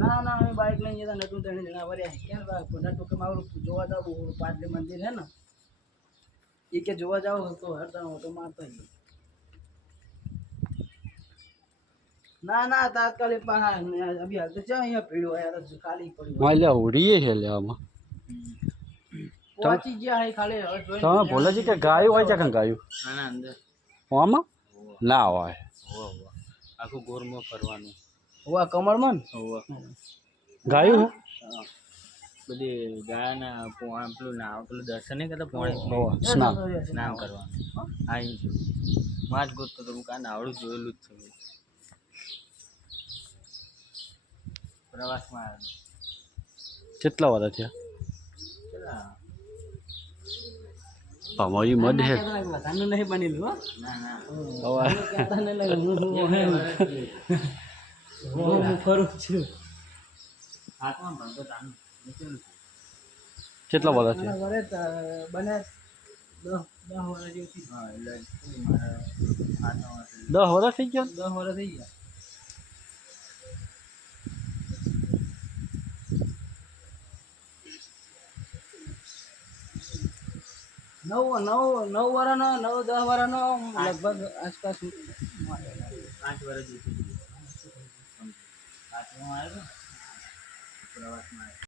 ના ના અમે બાઇક લઈને જતા નટુ ત્રણ જણા વર્યા ક્યાં નટુ કે મારું જોવા જાવ પાટલી મંદિર હે ને એ કે જોવા જાવ તો હરતા તો મારતો ના ના તાત્કાલિક અભી હાલ તો ચા અહીંયા ભીડો યાર ખાલી પડ્યું માલે ઉડીએ છે લેવામાં પહોંચી ગયા હે ખાલી તમે ભોલાજી કે ગાયું હોય છે કે ગાયું ના ના અંદર આમાં ના હોય આખું ગોરમાં ફરવાનું હોવા કમળમાં ને હોવા ગાયું બધી ગાયના પેલું દર્શન નહીં કરતા પોણી સ્નાન કરવાનું હા એ છું માં જ ગોતતો તો હું કાંઈ આવડું જોયેલું જ છે પ્રવાસમાં આવ્યો કેટલા વર્ષ થયા અમારી મદ હે વધારનું નહીં બનેલું હો ના ના હું ફરું છું હાથમાં ભણતો તાનું કેટલા વર્ષ થયા બને 10 વર્ષ જેવું હા એટલે મારા 10 વર્ષ થઈ ગયા 10 વર્ષ થઈ ગયા નવ વર્ષનો 9-10 વર્ષનો લગભગ આસપાસ 5 વર્ષ જેવું 5 આવ્યો પ્રવાસમાં